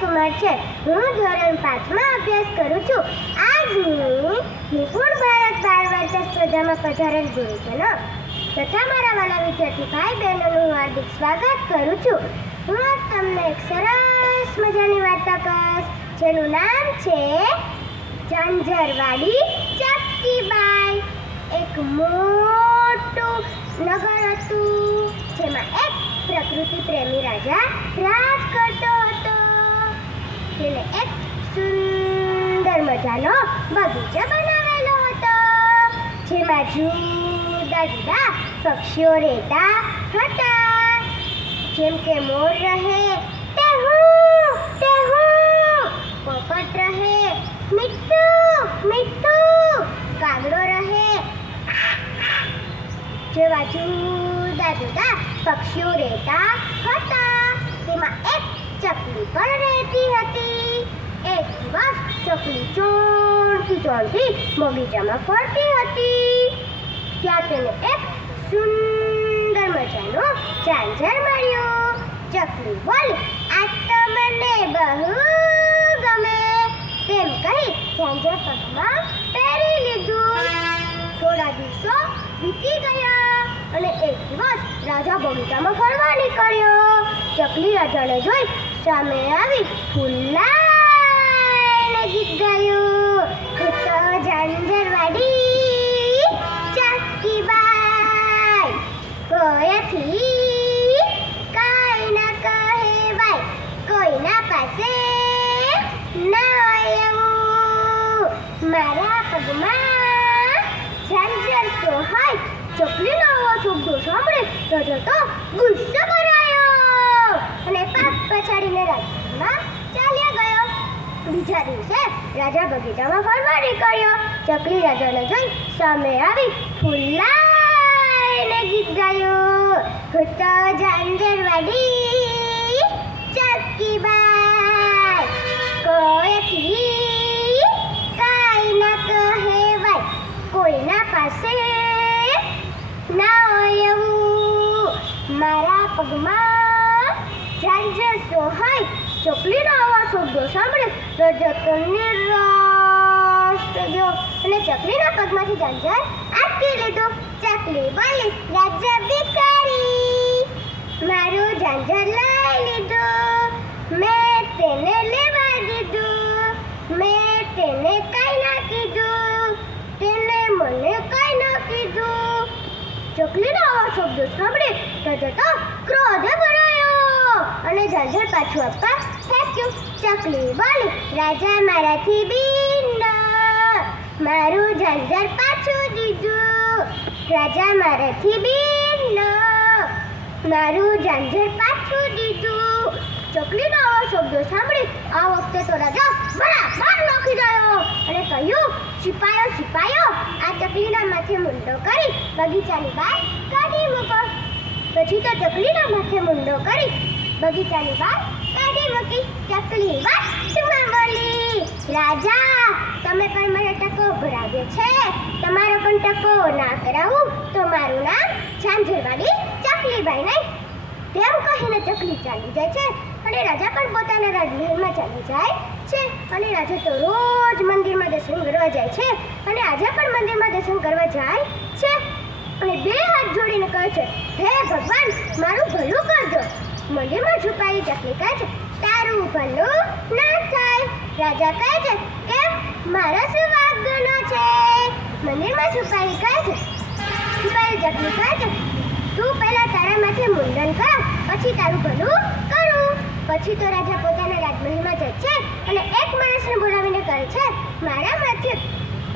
કુમાર છે. હું ધોરણ 5માં અભ્યાસ કરું છું. આજની નિપુણ ભારત બાળ વાર્તા સ્પર્ધામાં પધારેલ ગુરુજનો તથા મારા વાલા વિદ્યાર્થી ભાઈ બહેનોનું હાર્દિક સ્વાગત કરું છું. હું આજ તમને એક સરસ મજાની વાર્તા કહીશ, જેનું નામ છે ઝંઝરવાડી ચક્કીબાઈ. એક મોટું નગર હતું, જેમાં એક પ્રકૃતિ પ્રેમી રાજા રાજ કરતો હતો. તેને એક સુંદર મજાનો બગીચો બનાવેલો હતો, જેમાં જુદા જુદા પક્ષીઓ રહેતા હતા. જેમ કે મોર રહે ટેહું ટેહું, પોપટ રહે મીઠું મીઠું, કાગડો રહે જેવા જુદા જુદા પક્ષીઓ રહેતા હતા. તેમાં એક ચકલી પણ રહેતી હતી. એક દિવસ ચકલી ચોરતી ચોરતી બગીચામાં ફરતી હતી. ત્યાં તેને એક સુંદર મજાનો ઝાંઝર મળ્યો. ચકલી બોલી, આ તો મને બહુ ગમે, તેમ કહી ઝાંઝર પગમાં પહેરી લીધું. થોડા દિવસો વીતી ગયા અને એક દિવસ રાજા બગીચામાં ફરવા નીકળ્યો. ચકલી રાજાને જોઈ સામે આવી ફૂલાઈને ગીત ગાયું. હું તો ઝંઝરવાડી ચક્કીબાઈ, કોઈથી કાંઈ ના કહેવાય, કોઈના પાસે ના હોય એવું. મારા પગમાં ઝંઝર તો હોય. ચકલીનો આવો શબ્દો સાંભળી રાજા તો ગુસ્સે ભરાયો અને પાક પછાડીને રાજમાં ચાલ્યા ગયો. બીજા દિવસે રાજા બગીચામાં ફરવા નીકળ્યો. ચકલી રાજાને જોઈ સામે આવી ફૂલાઈને ગીત ગાયું. હું તો ઝંઝરવાડી ચક્કીબાઈ, કોઈથી કાંઈ ના કહેવાય, કોઈના પાસે ના હોય એવું. મારા પગમાં ઝંઝર તો હોય. ચકલીનો આવા શબ્દો સાંભળી રાજા તો નિરાશ થઈ ગયો અને ચકલીના પગમાંથી ઝંઝર આપી લીધું. ચકલી બોલી, રાજા ભિખારી, મારું ઝંઝર લઈ લીધું. મેં તેને લેવા દીધું, મેં તેને કાંઈ ના કીધું, તેને મને કાંઈ ના કીધું. ચકલીનો આવા શબ્દો સાંભળી રાજા તો ક્રોધે ભરાયો અને ઝંઝર પાછું આપવા ફેંક્યું. ચકલી બોલી, રાજા મારાથી ભિન્ન, મારું ઝંઝર પાછું દીધું. રાજા મારાથી ભિન્ન, મારું ઝંઝર પાછું દીધું. ચકલીનો આવો શબ્દો સાંભળી આ વખતે તો રાજા બરાબર નોખી ગયો અને કહ્યું, સિપાયો સિપાયો, આ ચકલીના માથે મુંડો કરી બગીચાની બહાર કાઢી મૂકો. પછી તો ચકલીના માથે મુંડો કરી બગીચાની બહાર કાઢી મૂકી. ચકલી વાતમાં બોલી, રાજા તમે પણ મને ટકો ભરાવ્યો છે, તમારો પણ ટકો ના કરાવું તો મારું નામ ઝંઝરવાડી ચકલીબાઈ નહીં. તેમ કહીને ચકલી ચાલી જાય છે અને રાજા પણ પોતાના રાજમહેલમાં ચાલી જાય છે. અને રાજા તો રોજ મંદિરમાં દર્શન કરવા જાય છે અને આજે પણ મંદિરમાં દર્શન કરવા જાય છે અને બે હાથ જોડીને કહે છે, હે ભગવાન, મારું ભલું કરજો. મંદિરમાં છુપાયેલી ચકલી કહે છે, તારું ભલું ના થાય. રાજા કહે છે, કેમ, મારા શું વાગનો છે? મંદિરમાં છુપાયેલી કહે છે, છુપાયેલી ચકલી કહે છે, તું પહેલા તારા માથે મુંડન કર, પછી તારું ભલું કરું. પછી તો રાજા પોતાના રાજમહેલમાં જાય છે અને એક માણસને બોલાવીને કહે છે, મારા માથે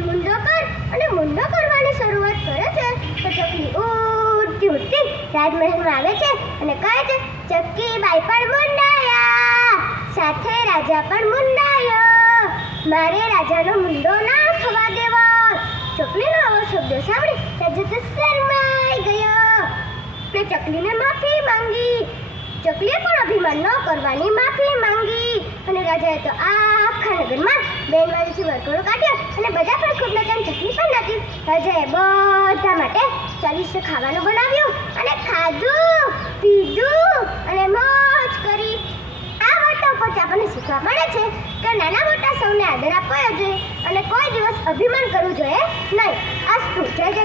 મુંડો કર. અને મુંડો કરવાની શરૂઆત કરે છે તો ચકલી ઉડતી ઉડતી રાજમહેલમાં આવે છે અને કહે છે, ચક્કીબાઈ પણ મુંડાયા, સાથે રાજા પણ મુંડાયો, મારે રાજાનો મુંડો ના થવા દેવો. ચકલીનો આવો શબ્દ સાંભળી રાજા તો શરમાઈ ગયો ને ચકલીને માફી માંગી. ચકલીએ પણ અભિમાન ન કરવાની માફી માંગી અને રાજાએ તો આખા નગરમાં બેનવાળીથી વરઘોડો કાઢ્યો અને બધા પણ ખૂબ નચાન ચકલી પણ નાચી. રાજાએ બધા માટે ચાલીસ ખાવાનું બનાવ્યું અને ખાધું પીધું અને મોજ કરી. આ વાર્તા પરથી આપણને શીખવા મળે છે કે નાના મોટા સૌને આદર આપવો જોઈએ અને કોઈ દિવસ અભિમાન કરવું જોઈએ નહીં. અસ્તુ. જય જય